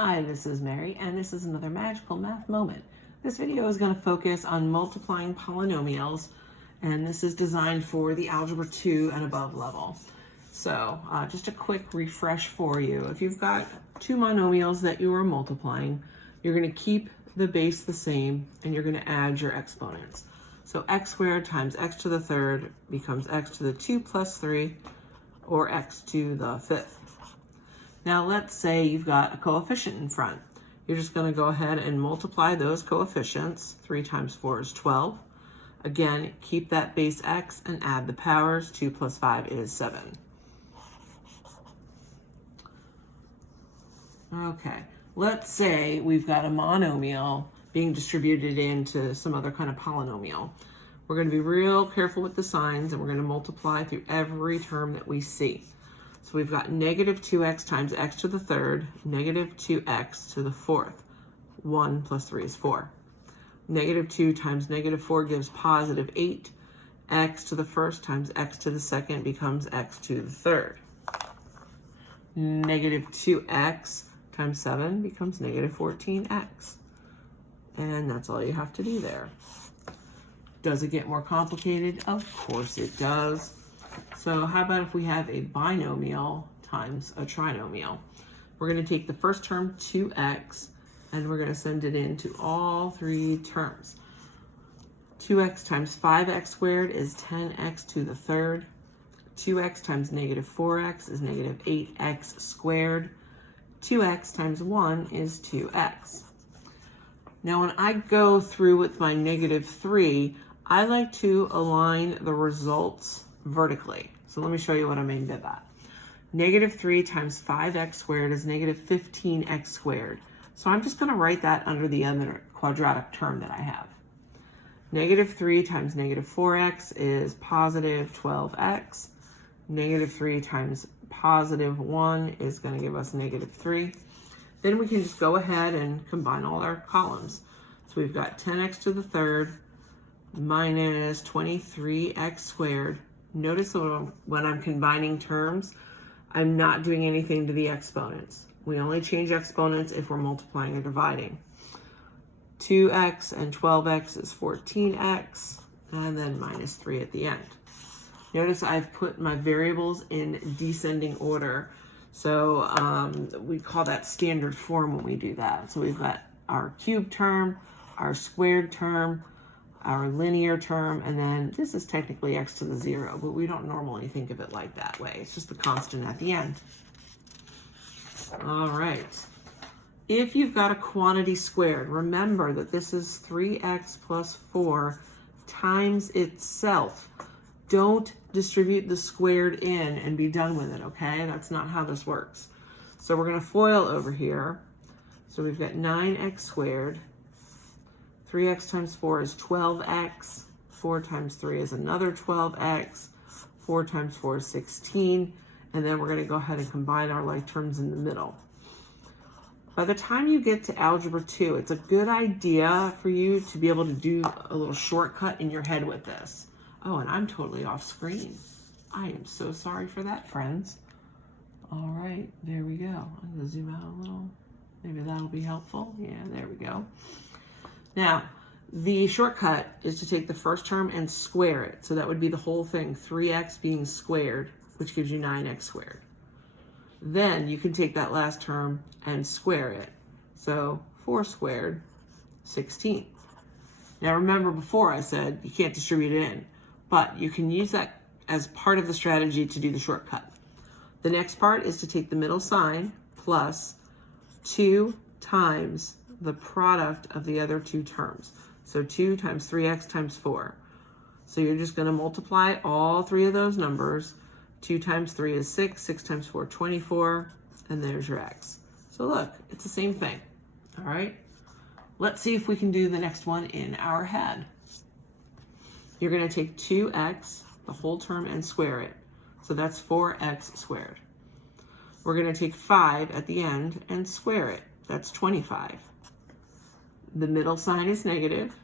Hi, this is Mary, and this is another magical math moment. This video is going to focus on multiplying polynomials, and this is designed for the Algebra 2 and above level. So just a quick refresh for you. If you've got two monomials that you are multiplying, you're going to keep the base the same, and you're going to add your exponents. So x squared times x to the third becomes x to the 2 plus 3, or x to the fifth. Now let's say you've got a coefficient in front. You're just going to go ahead and multiply those coefficients. 3 times 4 is 12. Again, keep that base x and add the powers. 2 plus 5 is 7. Okay, let's say we've got a monomial being distributed into some other kind of polynomial. We're going to be real careful with the signs, and we're going to multiply through every term that we see. So we've got negative 2x times x to the third, negative 2x to the fourth. 1 plus 3 is 4. Negative 2 times negative 4 gives positive 8. X to the first times x to the second becomes x to the third. Negative 2x times 7 becomes negative 14x. And that's all you have to do there. Does it get more complicated? Of course it does. So how about if we have a binomial times a trinomial? We're going to take the first term, 2x, and we're going to send it into all three terms. 2x times 5x squared is 10x to the third. 2x times negative 4x is negative 8x squared. 2x times 1 is 2x. Now when I go through with my negative 3, I like to align the results vertically. So let me show you what I mean by that. Negative 3 times 5x squared is negative 15x squared. So I'm just going to write that under the other quadratic term that I have. Negative 3 times negative 4x is positive 12x. Negative 3 times positive 1 is going to give us negative 3. Then we can just go ahead and combine all our columns. So we've got 10x to the third minus 23x squared. Notice when I'm combining terms, I'm not doing anything to the exponents. We only change exponents if we're multiplying or dividing. 2x and 12x is 14x, and then minus 3 at the end. Notice I've put my variables in descending order. So we call that standard form when we do that. So we've got our cubed term, our squared term, our linear term, and then this is technically x to the 0, but we don't normally think of it like that way. It's just the constant at the end. All right. If you've got a quantity squared, remember that this is 3x plus 4 times itself. Don't distribute the squared in and be done with it, okay? That's not how this works. So we're going to FOIL over here. So we've got 9x squared. 3x times 4 is 12x. 4 times 3 is another 12x. 4 times 4 is 16. And then we're going to go ahead and combine our like terms in the middle. By the time you get to Algebra 2, it's a good idea for you to be able to do a little shortcut in your head with this. Oh, and I'm totally off screen. I am so sorry for that, friends. All right, there we go. I'm going to zoom out a little. Maybe that'll be helpful. Yeah, there we go. Now, the shortcut is to take the first term and square it. So that would be the whole thing, 3x being squared, which gives you 9x squared. Then you can take that last term and square it. So 4 squared, 16. Now remember before I said you can't distribute it in, but you can use that as part of the strategy to do the shortcut. The next part is to take the middle sign plus 2 times the product of the other two terms. So 2 times 3x times 4. So you're just going to multiply all three of those numbers. 2 times 3 is 6, 6 times 4, 24, and there's your x. So look, it's the same thing, all right? Let's see if we can do the next one in our head. You're going to take 2x, the whole term, and square it. So that's 4x squared. We're going to take 5 at the end and square it. That's 25. The middle sign is negative.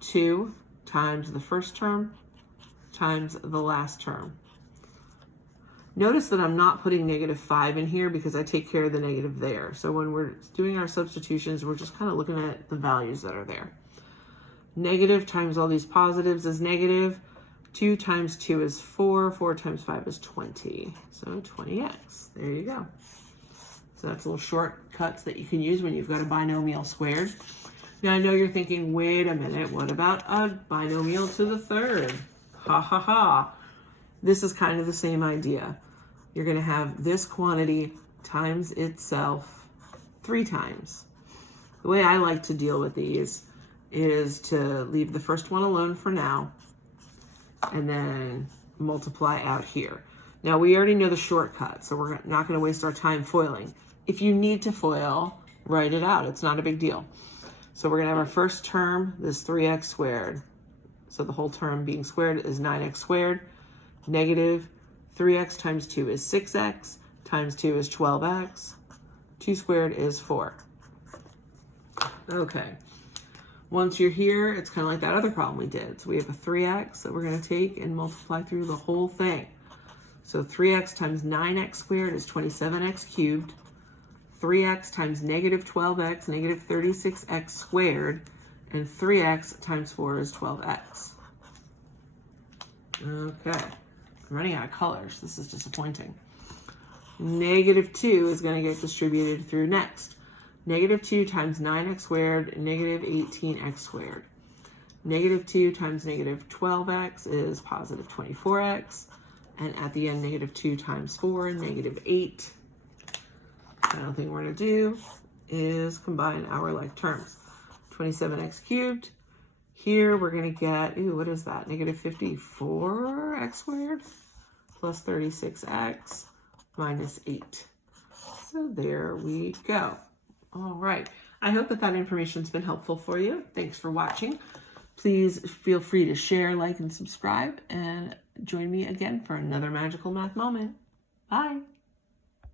2 times the first term times the last term. Notice that I'm not putting -5 in here because I take care of the negative there. So when we're doing our substitutions, we're just kind of looking at the values that are there. Negative times all these positives is negative. 2 times 2 is 4. 4 times 5 is 20. So 20x. There you go. So that's little shortcuts that you can use when you've got a binomial squared. Now I know you're thinking, wait a minute, what about a binomial to the third? Ha ha ha. This is kind of the same idea. You're going to have this quantity times itself 3 times. The way I like to deal with these is to leave the first one alone for now and then multiply out here. Now we already know the shortcut, so we're not going to waste our time foiling. If you need to foil, write it out. It's not a big deal. So we're going to have our first term, this 3x squared. So the whole term being squared is 9x squared. Negative 3x times 2 is 6x, times 2 is 12x. 2 squared is 4. Okay. Once you're here, it's kind of like that other problem we did. So we have a 3x that we're going to take and multiply through the whole thing. So 3x times 9x squared is 27x cubed. 3x times negative 12x, negative 36x squared. And 3x times 4 is 12x. Okay. I'm running out of colors. This is disappointing. Negative 2 is going to get distributed through next. Negative 2 times 9x squared, negative 18x squared. Negative 2 times negative 12x is positive 24x. And at the end, negative 2 times 4, negative 8. Final thing we're going to do is combine our like terms. 27x cubed. Here we're going to get, ooh, what is that? Negative 54x squared plus 36x minus 8. So there we go. All right. I hope that information's been helpful for you. Thanks for watching. Please feel free to share, like, and subscribe, and join me again for another magical math moment. Bye.